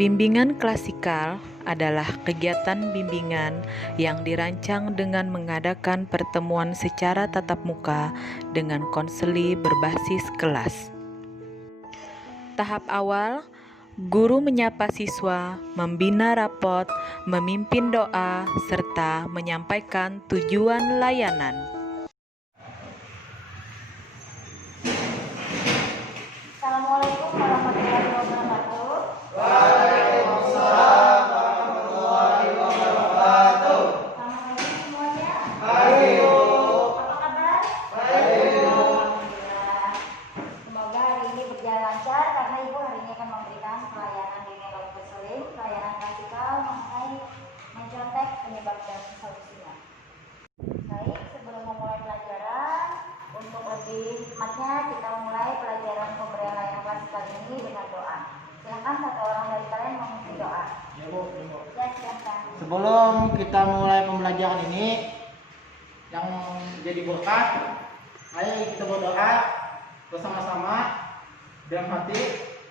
Bimbingan klasikal adalah kegiatan bimbingan yang dirancang dengan mengadakan pertemuan secara tatap muka dengan konseli berbasis kelas. Tahap awal, guru menyapa siswa, membina rapot, memimpin doa, serta menyampaikan tujuan layanan. Assalamualaikum warahmatullahi wabarakatuh. Waalaikumsalam warahmatullahi wabarakatuh. Selamat pagi semuanya. Pagi, Bu. Apa kabar? Baik, Bu. Alhamdulillah. Semoga hari ini berjalan lancar karena Ibu hari ini akan memberikan pelayanan bimbingan konseling, pelayanan klasikal mengenai mencontek penyebab dan solusinya. Baik, sebelum memulai pelajaran, untuk lebih hikmatnya kita mulai pelajaran pemberian layanan klasikal ini dengan doa. Silakan satu orang dari kalian mengisi doa. Ya, Bu. Ya, silakan. Sebelum kita mulai pembelajaran ini yang jadi berkah, ayo kita berdoa bersama-sama dalam hati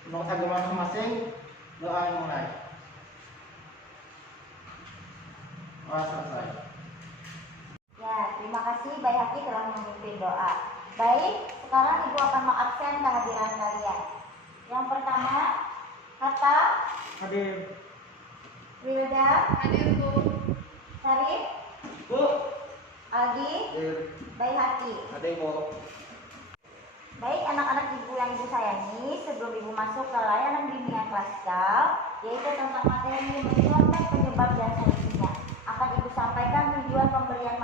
menurut agama masing-masing. Doa yang mulai. Selesai. Ya, terima kasih Bayhaki telah memimpin doa. Baik, sekarang Ibu akan mengabsen kehadiran kalian. Yang pertama, Hatta, Hadir. Wilda, Hadir, Bu. Sarif, Bu. Aldi, Hadir. Bayhaki. Hadir, Bu. Baik anak-anak Ibu yang Ibu sayangi, sebelum Ibu masuk ke layanan bimbingan klasikal, yaitu tentang materi mencontek penyebab dan solusinya, akan Ibu sampaikan tujuan pemberian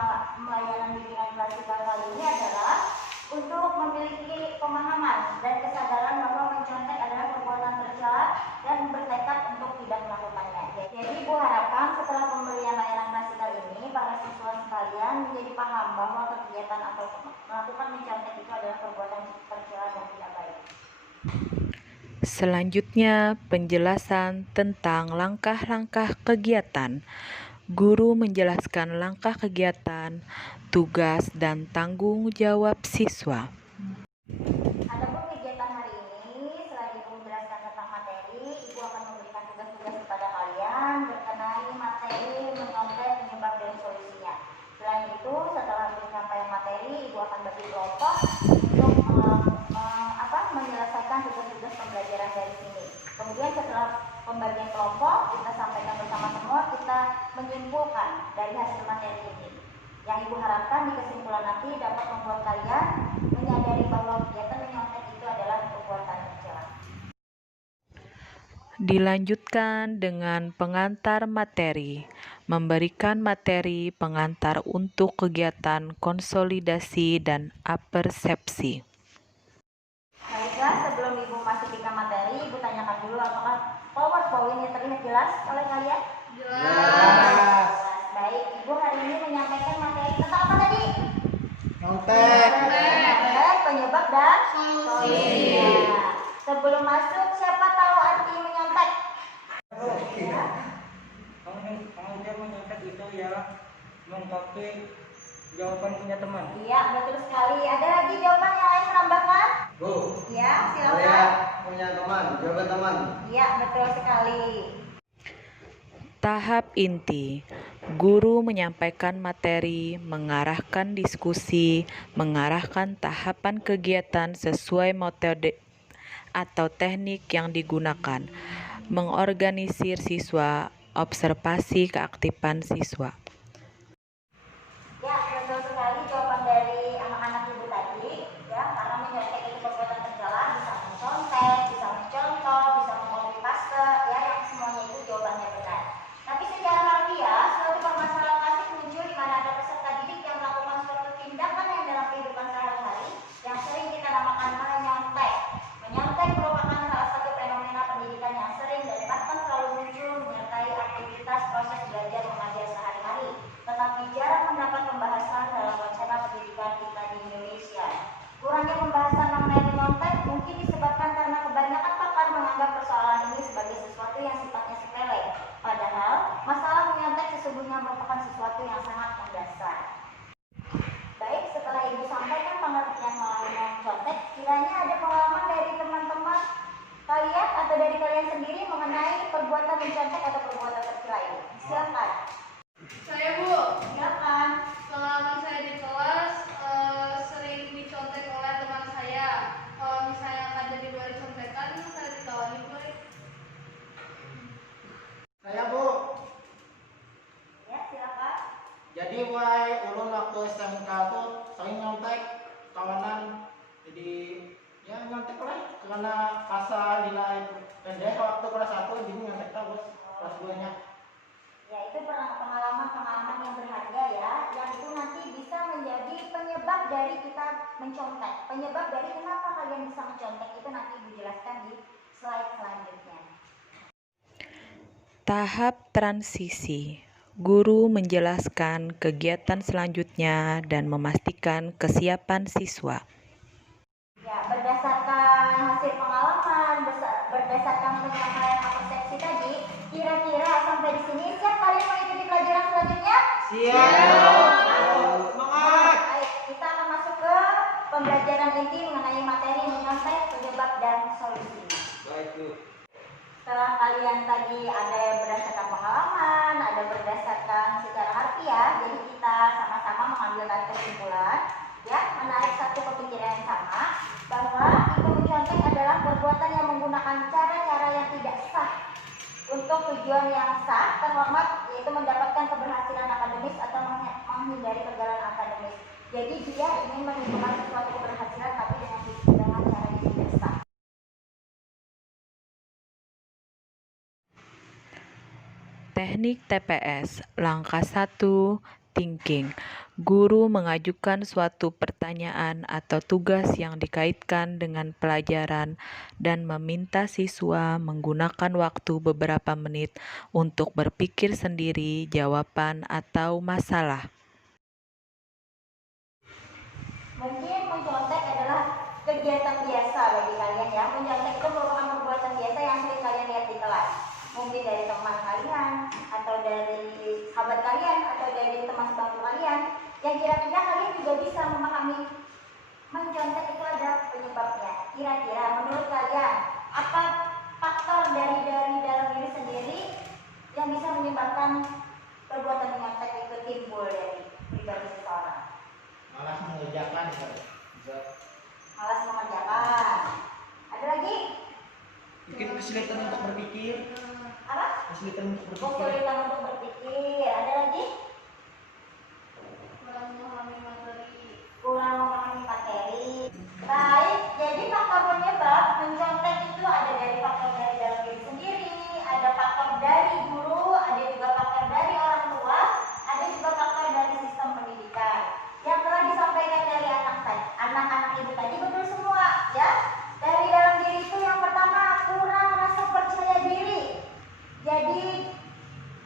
layanan bimbingan klasikal kali ini adalah untuk memiliki pemahaman dan kesadaran bahwa mencontek adalah perbuatan tercela dan bertekad untuk tidak melakukannya. Jadi Ibu harapkan setelah pemberian layanan klasikal ini, para siswa sekalian menjadi paham bahwa kegiatan atau melakukan mencontek itu adalah perbuatan tercela dan tidak baik. Selanjutnya, penjelasan tentang langkah-langkah kegiatan. Guru menjelaskan langkah kegiatan, tugas, dan tanggung jawab siswa. Adapun kegiatan hari ini, selain Ibu menjelaskan tentang materi, Ibu akan memberikan tugas-tugas kepada kalian berkenai materi mencontek penyebab dan solusinya. Selain itu, setelah pencapaian materi, Ibu akan bagi kelompok untuk menyelesaikan tugas-tugas pembelajaran dari sini. Kemudian setelah pembagian kelompok, kita sampaikan bersama semua, kita menyimpulkan dari hasil materi ini. Yang Ibu harapkan di kesimpulan nanti dapat membuat kalian menyadari bahwa kegiatan menyontek itu adalah perbuatan tercela. Dilanjutkan dengan pengantar materi, memberikan materi pengantar untuk kegiatan konsolidasi dan apersepsi. Baiklah, sebelum Ibu masuk ke materi, Ibu tanyakan dulu apakah PowerPoint ini terlihat jelas oleh kalian? Jelas. Baik, Ibu hari ini menyampaikan materi tentang apa tadi? Nyontek. Mencontek, penyebab dan Solusi. solusinya. Sebelum masuk, siapa tahu arti menyontek? Ya. Kemudian menyontek itu ya mengcopy jawaban punya teman. Iya, betul sekali. Ada lagi jawaban yang lain menambahkan? Bu. Ya, silakan. Punya teman, jawaban teman. Iya, betul sekali. Tahap inti, guru menyampaikan materi, mengarahkan diskusi, mengarahkan tahapan kegiatan sesuai metode atau teknik yang digunakan, mengorganisir siswa, observasi keaktifan siswa. Ya, betul sekali jawaban dari anak-anak Ibu tadi. Ya, karena menyontek itu perbuatan tercela, bisa mencontek, bisa mencontoh, bisa mengcopy paste, ya, yang semuanya itu jawabannya benar. Tapi secara harfiah, suatu permasalahan klasik muncul di mana ada peserta didik yang melakukan suatu tindakan yang dalam kehidupan sehari-hari yang sering kita namakan menyontek. Menyontek merupakan salah satu fenomena pendidikan yang sering dan bahkan selalu muncul menyertai aktivitas proses belajar mengajar sehari-hari, tetapi jarang mendapat pembahasan dalam wacana pendidikan kita di Indonesia. Kurangnya pembahasan mengenai menyontek mungkin disebabkan karena kebanyakan pakar menganggap persoalan ini sebagai sesuatu yang sifatnya sepele. Padahal, masalah menyontek sesungguhnya merupakan sesuatu yang sangat mendasar. Baik, setelah Ibu sampaikan pengertian mengenai mencontek, kiranya ada pengalaman dari teman-teman kalian atau dari kalian sendiri mengenai perbuatan kawanan jadi ya ngantek lah karena pasal nilai pendek waktu kelas 1 jadi ngantek terus kelas 2 nya. Ya itu pengalaman-pengalaman yang berharga ya, yang itu nanti bisa menjadi penyebab dari kita mencontek. Penyebab dari kenapa kalian bisa mencontek itu nanti dijelaskan di slide selanjutnya. Tahap transisi. Guru menjelaskan kegiatan selanjutnya dan memastikan kesiapan siswa. Ya, berdasarkan hasil pengalaman, berdasarkan penyampaian persepsi tadi, kira-kira sampai di sini siap kalian mengikuti pelajaran selanjutnya? Semangat. Baik, kita akan masuk ke pembelajaran inti mengenai materi menyontek, penyebab dan solusinya. Baik, Bu. Setelah kalian tadi ada yang berdasarkan pengalaman, ada berdasarkan secara harfiah, jadi kita sama-sama mengambilkan kesimpulan, ya, menarik satu pemikiran yang sama, bahwa itu mencontek adalah perbuatan yang menggunakan cara-cara yang tidak sah untuk tujuan yang sah, terhormat, yaitu mendapatkan keberhasilan akademis atau menghindari kegagalan akademis. Jadi dia ingin menunjukkan sesuatu keberhasilan tapi dengan cara yang tidak sah. Teknik TPS. Langkah 1. Thinking. Guru mengajukan suatu pertanyaan atau tugas yang dikaitkan dengan pelajaran dan meminta siswa menggunakan waktu beberapa menit untuk berpikir sendiri jawaban atau masalah. Mungkin mencontek adalah kegiatan biasa bagi kalian ya. Mencontek itu merupakan perbuatan biasa yang sering kalian lihat di kelas. Mungkin dari teman kalian, atau dari sahabat kalian, atau dari teman sebangku kalian. Yang kira-kira kalian juga bisa memahami mencontek itu ada penyebabnya. Kira-kira menurut kalian apa faktor dari dalam diri sendiri yang bisa menyebabkan perbuatan mencontek itu timbul dari pribadi seseorang? Malas mengerjakan bisa. Malas mengerjakan. Ada lagi? Mungkin kesulitan untuk berpikir. Apa? Kesulitan untuk berpikir. Kesulitan untuk berpikir. Ada lagi? Kurang memahami materi. Kurang memahami materi. Baik, jadi faktor penyebab mencontek itu ada dari faktor dari dalam diri sendiri, ada faktor dari guru, ada juga faktor dari orang tua, ada juga faktor dari sistem pendidikan. Yang telah disampaikan dari anak-anak ibu tadi betul semua, ya. Dari dalam diri itu yang pertama kurang rasa percaya diri. Jadi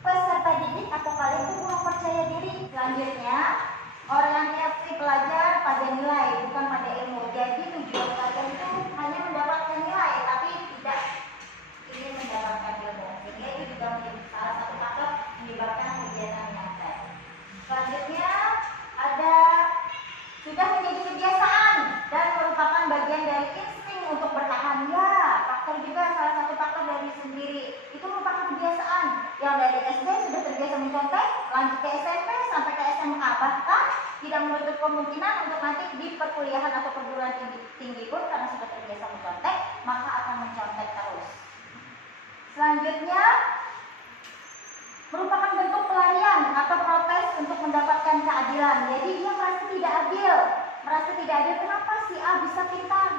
peserta didik atau kalian itu kurang percaya diri. Selanjutnya orientasi belajar pada nilai bukan pada ilmu. Jadi tujuan kalian itu hanya mendapatkan nilai tapi tidak ingin mendapatkan ilmu. Sehingga itu juga menjadi salah satu faktor menyebabkan kegiatan menyantai. Selanjutnya ada sudah menjadi kebiasaan dan merupakan bagian dari insting untuk bertahan. Ya, faktor juga salah satu faktor dari sendiri. Itu merupakan kebiasaan yang dari SD sudah terbiasa mencontek, lanjut ke SMP sampai ke SMA, bahkan tidak menutup kemungkinan untuk nanti di perkuliahan atau perguruan tinggi pun karena sudah terbiasa mencontek, maka akan mencontek terus. Selanjutnya merupakan bentuk pelarian atau protes untuk mendapatkan keadilan. Jadi dia merasa tidak adil. Kenapa si A bisa pintar,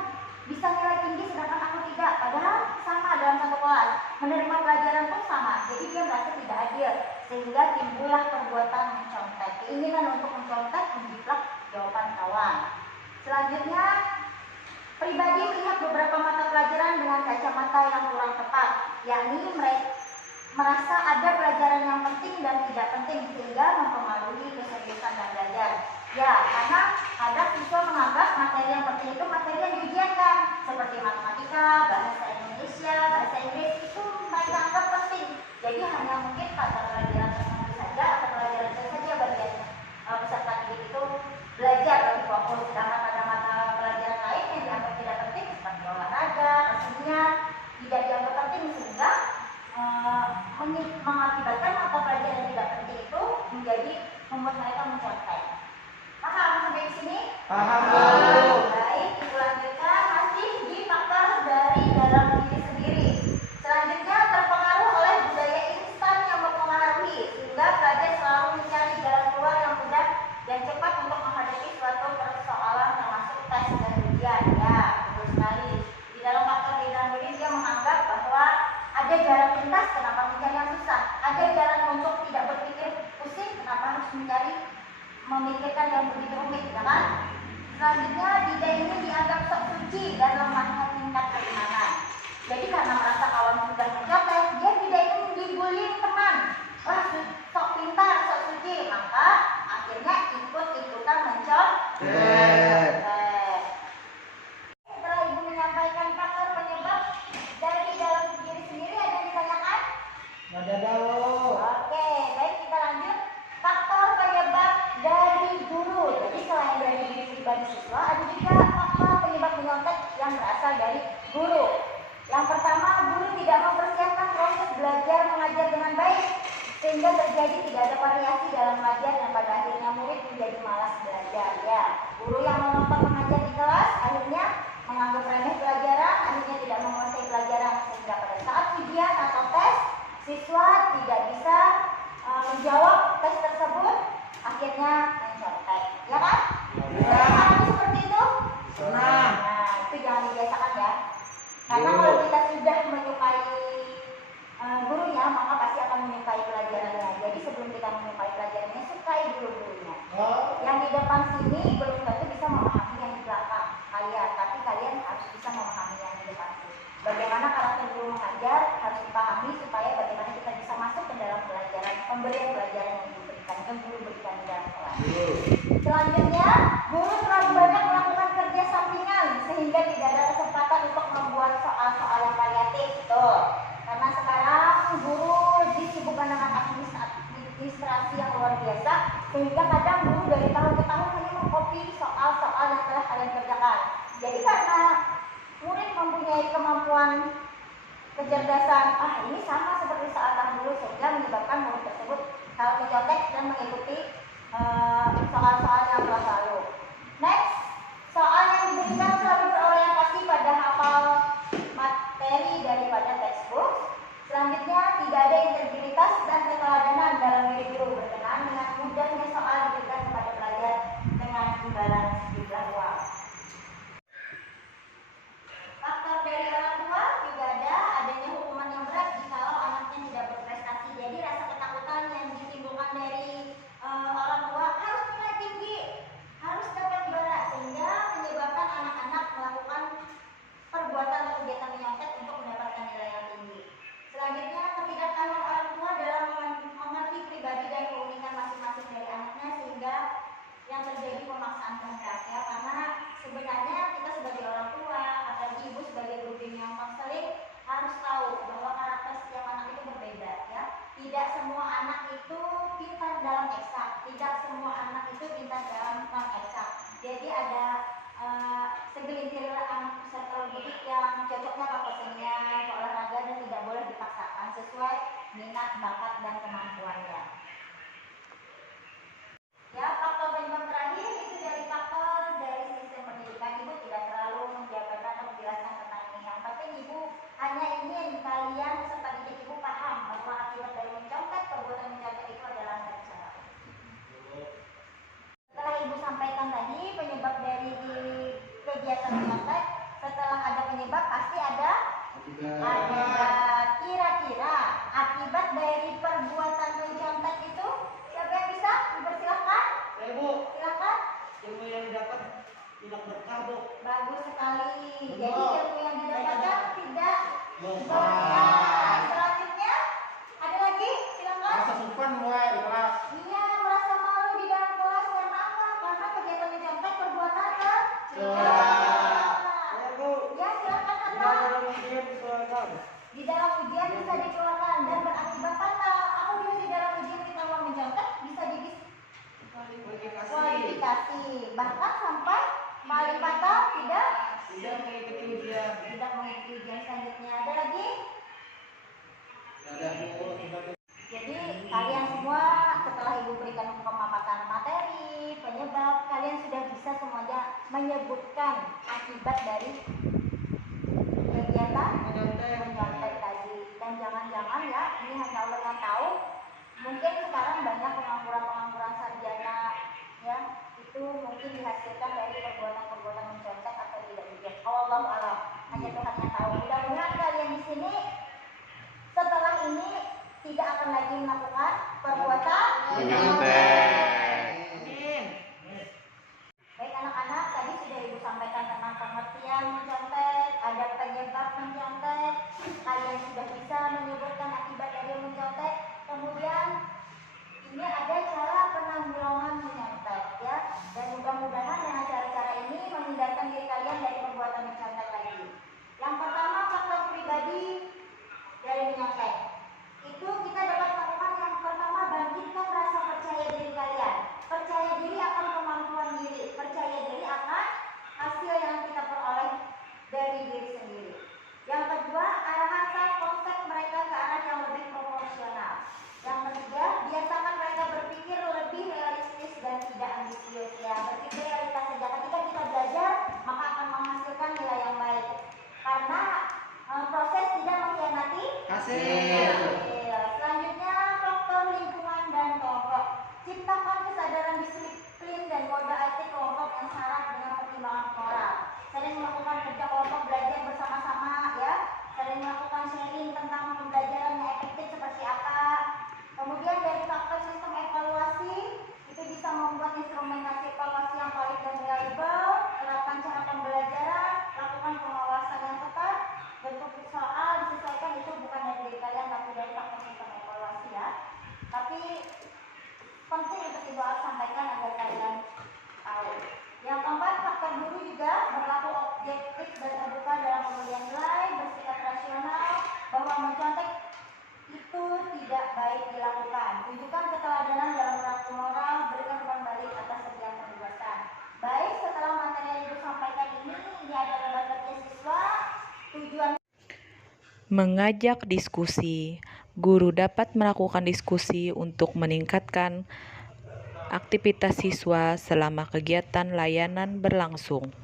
bisa nilai tinggi sedangkan aku tidak? Padahal sama dalam satu kelas, menerima pelajaran pun sama. Jadi dia merasa tidak adil, sehingga timbullah perbuatan mencontek. Keinginan untuk mencontek menjiplak jawaban kawan. Selanjutnya, pribadi melihat beberapa mata pelajaran dengan kacamata yang kurang tepat, yakni merasa ada pelajaran yang penting dan tidak penting sehingga mempengaruhi keseriusan dan belajar. Ya, karena kadang siswa menganggap materi yang penting itu materi yang diujiankan, seperti matematika, bahasa Indonesia, bahasa Inggris itu mereka anggap penting. Jadi hanya mungkin pada pelajaran tertentu saja atau pelajaran saja bagian peserta didik itu belajar lebih fokus, sedangkan pada mata pelajaran lain yang dianggap tidak penting seperti olahraga, kesenian tidak dianggap penting sehingga mengakibatkan mata pelajaran yang tidak penting itu menjadi membuat mereka mencontek. Paham sampai di sini? Paham. memikirkan yang begitu rumit, ya kan? Selanjutnya, Dida ini dianggap sok suci dan lemahnya tingkat keimanan. Jadi karena merasa kawan sudah mencontek, dia tidak ingin dibully teman. Wah, sok pintar, sok suci, maka akhirnya ikut-ikutan mencontek. Setelah ibu menyampaikan faktor penyebab dari dalam diri sendiri, ada yang ditanyakan? Nada dulu. Oke, baik, kita lanjut. Faktor penyebab dari guru. Jadi selain dari diri pribadi siswa, ada juga faktor penyebab menyontek yang berasal dari guru. Yang pertama, guru tidak mempersiapkan proses belajar mengajar dengan baik, sehingga terjadi tidak ada variasi dalam belajar dan pada akhirnya murid menjadi malas belajar. Ya, guru yang menonton mengajar di kelas akhirnya menganggap remeh pelajaran, akhirnya tidak menguasai pelajaran, sehingga pada saat ujian atau tes siswa tidak bisa menjawab tes tersebut, akhirnya mencontek, ya kan? Pernah seperti itu? Pernah. Nah, itu jangan dibiasakan ya. Karena kalau kita sudah menyukai gurunya, maka pasti akan menyukai pelajarannya. Jadi sebelum kita menyukai pelajarannya, sukai dulu gurunya. Yang di depan sini belum tentu bisa memahami yang di belakang kalian, tapi kalian harus bisa memahami yang di depan sini. Bagaimana karakter guru mengajar harus dipahami supaya bagaimana kita bisa masuk ke dalam pelajaran, pemberian pelajaran yang diberikan, yang guru berikan di dalam kelas. Selanjutnya, guru terlalu banyak melakukan kerja sampingan sehingga tidak ada kesempatan untuk membuat soal-soal yang variatif. Tuh, karena sekarang guru disibukkan dengan administrasi yang luar biasa, sehingga kadang guru dari tahun ke tahun hanya mengcopy soal-soal yang telah kalian kerjakan. Jadi karena murid mempunyai kemampuan kecerdasan, ini sama seperti saat tahun dulu, sehingga menyebabkan murid tersebut kalau mencontek dan mengikuti soal-soal yang telah lalu. Next, soal yang diberikan selalu berorientasi pada hafal materi daripada textbook. Selanjutnya, tidak ada integritas dan keteladanan dalam diri guru, berkenaan dengan mudahnya soal diberikan kepada pelajar dengan imbalan sejumlah uang. Faktor dari orang tua juga ada, adanya hukuman yang berat jikalau anaknya tidak berprestasi. Jadi rasa ketakutan yang ditimbulkan dari orang tua harus nilai tinggi, harus dapat juara, sehingga menyebabkan anak-anak melakukan perbuatan atau kegiatan menyontek untuk mendapatkan nilai yang tinggi. Selanjutnya, ketidaktahuan orang tua dalam mengerti pribadi dan keunikan masing-masing dari anaknya, sehingga yang terjadi pemaksaan kehendak, ya, karena sebenarnya kita sebagai orang tua atau ibu sebagai guru bimbingan konseling harus tahu bahwa karakter setiap anak itu berbeda, ya. Tidak semua anak itu pintar dalam eksak, tidak semua anak itu pintar dalam non eksak. Jadi ada segelintir anak peserta didik yang cocoknya ke kesenian, ke olahraga, dan tidak boleh dipaksakan sesuai minat, bakat, dan kemampuannya. Ya, faktor penyebab terakhir itu dari faktor dari sistem pendidikan. Ibu tidak terlalu menjabarkan atau menjelaskan tentang ini. Yang penting ibu hanya ingin kalian peserta didik ibu paham bahwa akibat dari mencontek, perbuatan mencontek itu adalah bencana. Setelah ibu sampaikan tadi penyebab dari kegiatan mencontek, setelah ada penyebab pasti ada akibat. Kira-kira akibat dari perbuatan mencontek itu siapa yang bisa? Dipersilahkan. Ibu, Silakan. ilmu yang didapat tidak berkah, Bu. Bagus sekali. Benar. Jadi ilmu yang didapatkan tidak Berkah. berkah. Selanjutnya ada lagi, silakan. Rasa sumpan mulai di kelas. Iya, merasa malu di dalam kelas karena apa? Karena kegiatan mencontek perbuatan tercela. Ya, Bu. Ya, silakan Tidak Anda. ada ujian dikeluarkan. Di dalam ujian bisa dikeluarkan dan berakibat fatal. Apabila di dalam ujian kita mau mencontek bisa didiskualifikasi, bahkan sampai paling fatal tidak mengikuti ujian. mengikuti ujian selanjutnya. Ada lagi? Ada, Bu. Jadi kalian semua setelah ibu berikan pemaparan materi, penyebab, kalian sudah bisa semuanya menyebutkan akibat dari kegiatan mencontek tadi. Dan jangan-jangan ya, ini hanya Allah yang tahu. Mungkin sekarang banyak pengangguran-pengangguran sarjana, ya, itu mungkin dihasilkan dari perbuatan-perbuatan mencontek atau tidak juga. Wallahu a'lam. Hanya Tuhan yang tahu. Mudah-mudahan kalian di sini setelah ini tidak akan lagi melakukan perbuatan mencontek. Amin. tentang pengertian mencontek, ada penyebab mencontek, kalian sudah bisa menyebutkan akibat dari mencontek. Kemudian ini ada cara penanggulangan mencontek ya, dan mudah-mudahan dengan cara-cara ini menghindarkan diri kalian dari perbuatan mencontek lagi. Yang pertama, faktor pribadi dari mencontek. Itu kita dapat lakukan yang pertama, bangkitkan rasa percaya diri kalian. Percaya diri akan kemampuan diri, percaya diri akan hasil yang kita peroleh dari diri sendiri. Yang kedua, arahkan konsep mereka ke arah yang lebih proporsional. Yang ketiga, biasakan mereka berpikir lebih realistis dan tidak ambisius ya. Berpikir realitas saja. Ketika kita belajar, maka akan menghasilkan nilai yang baik. Karena proses tidak mengkhianati Hasil. Selanjutnya, faktor lingkungan dan kelompok. Ciptakan kesadaran disiplin dan kode etik kelompok yang syarat dengan pertimbangan moral. Sering melakukan kerja kelompok, belajar bersama-sama ya. Sering melakukan sharing tentang pembelajaran yang efektif seperti apa. Kemudian dari faktor sistem evaluasi, itu bisa membuat instrumentasi evaluasi yang valid dan reliable. Terapkan cara pembelajaran, lakukan pengawasan yang ketat. Bentuk soal disesuaikan, itu bukan dari diri kalian tapi dari faktor sistem evaluasi ya. Tapi penting untuk Ibu sampaikan agar kalian tahu. Yang keempat, faktor guru juga berlaku objektif dan terbuka dalam pemberian nilai, bersikap rasional, bahwa mencontek itu tidak baik dilakukan. Tunjukkan keteladanan dalam perilaku moral, berikan umpan balik atas setiap perbuatan. Baik, setelah materi yang Ibu sampaikan ini adalah bagian siswa. Tujuan Mengajak diskusi. Guru dapat melakukan diskusi untuk meningkatkan aktivitas siswa selama kegiatan layanan berlangsung.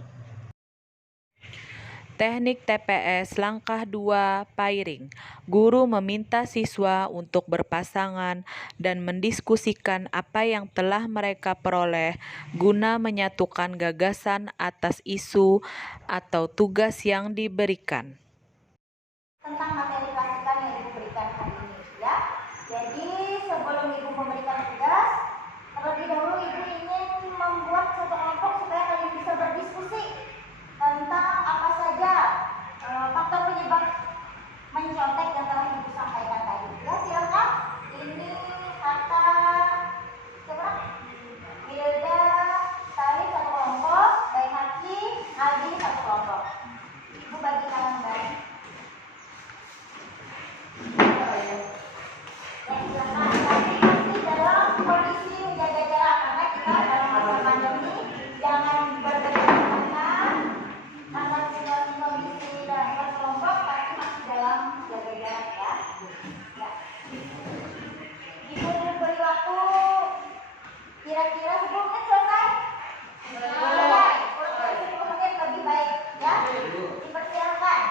Teknik TPS langkah 2 pairing. Guru meminta siswa untuk berpasangan dan mendiskusikan apa yang telah mereka peroleh guna menyatukan gagasan atas isu atau tugas yang diberikan. tentang materi klasikan yang Ibu berikan hari ini ya. Jadi sebelum Ibu memberikan tugas, terlebih dahulu Ibu ingin membuat satu kelompok supaya kalian bisa berdiskusi tentang apa saja faktor penyebab mencontek yang telah Ibu sampaikan tadi. Ya, silakan. Ini kata siapa? Hilda, Tari satu kelompok, Baihaki, Aldi satu kelompok. Ibu bagi kanan baik. Tapi dalam kondisi menjaga jarak, karena kita dalam masa pandemi jangan berdekatan karena situasi kondisi dan berkelompok, tapi masih dalam jaga jarak ya. Ibu beri waktu kira-kira 10 menit selesai. Selesai. 10 menit lebih baik ya. Dipersilakan.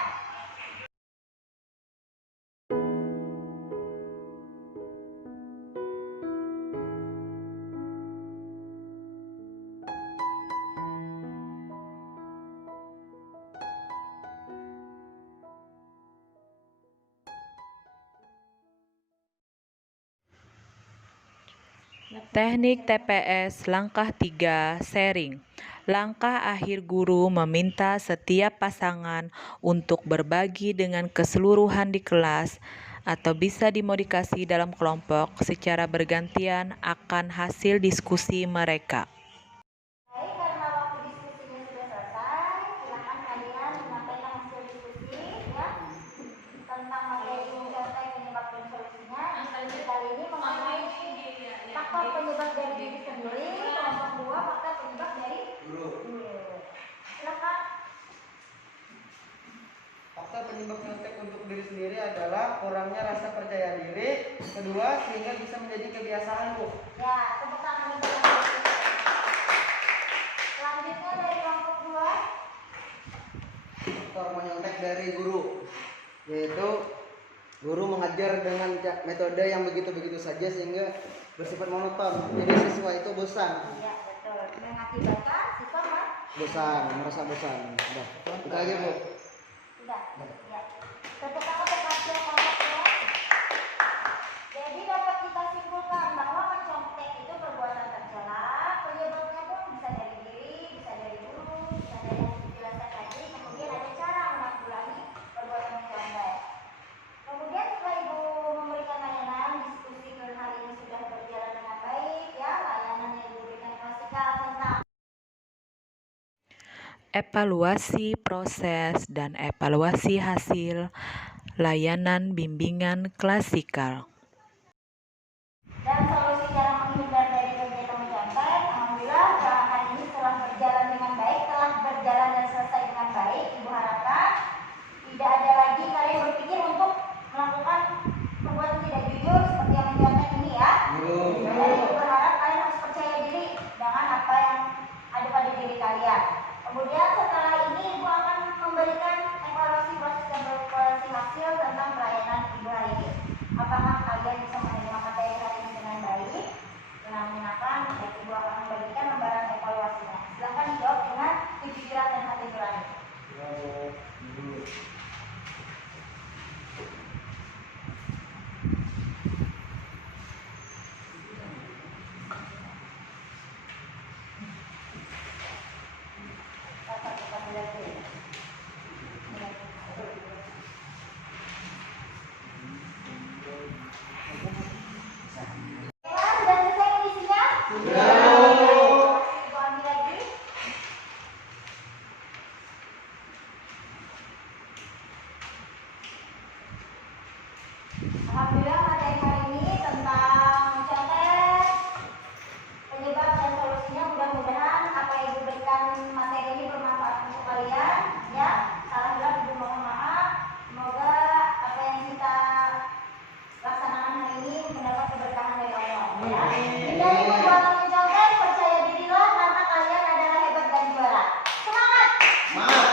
Teknik TPS langkah 3 sharing. Langkah akhir guru meminta setiap pasangan untuk berbagi dengan keseluruhan di kelas atau bisa dimodifikasi dalam kelompok secara bergantian akan hasil diskusi mereka. Baik, karena waktu diskusinya sudah selesai, silakan kalian menyampaikan hasil diskusi ya tentang materi mencontek penyebab dan solusinya. Diskusi kali ini mengenai faktor penyebab dari diri sendiri, kelompok 2 faktor penyebab dari guru. Silakan. Faktor penyebab nyontek untuk diri sendiri adalah kurangnya rasa percaya diri. Kedua, sehingga bisa menjadi kebiasaan, Bu. Ya, tepuk tangan untuk selanjutnya dari kelompok 2. Faktor menyontek dari guru, yaitu guru mengajar dengan metode yang begitu-begitu saja sehingga bersifat monoton, jadi siswa itu bosan. Iya, betul. Mengakibatkan siswa Merasa bosan. Udah, itu aja, Bu. sudah. Ya. Tepuk tangan untuk hasil kelompok 2. Jadi dapat kita simpulkan bahwa mencontek itu perbuatan tercela. Penyebabnya pun bisa dari diri, bisa dari guru, bisa dari yang dijelaskan evaluasi proses dan evaluasi hasil layanan bimbingan klasikal. Dan solusi cara menghindar dari kegiatan mencontek, alhamdulillah hari ini telah berjalan dengan baik, telah berjalan dan selesai dengan baik. Ibu harapkan tidak ada lagi kalian berpikir untuk melakukan perbuatan tidak jujur seperti yang mencontek ini ya. Dan ibu berharap kalian harus percaya diri dengan apa yang ada pada diri kalian. Kemudian setelah ini ibu akan memberikan evaluasi proses dan evaluasi hasil tentang pelayanan ibu hari ini. Apakah kalian bisa menerima materi hari ini dengan baik, dengan menyenangkan? Baik, ibu akan membagikan lembaran evaluasinya. Silahkan dijawab dengan kejujuran dan hati nurani. Sudah selesai kondisinya? Ibu ambil lagi. Alhamdulillah materi hari ini tentang mencontek, penyebab dan solusinya, mudah-mudahan apa yang ibu berikan materi ini bermanfaat untuk kalian ya. Salah hilang ibu mohon maaf. Semoga apa yang kita laksanakan hari ini mendapat keberkahan dari Allah ya. Hindari perbuatan mencontek, percaya dirilah karena kalian adalah hebat dan juara. Semangat!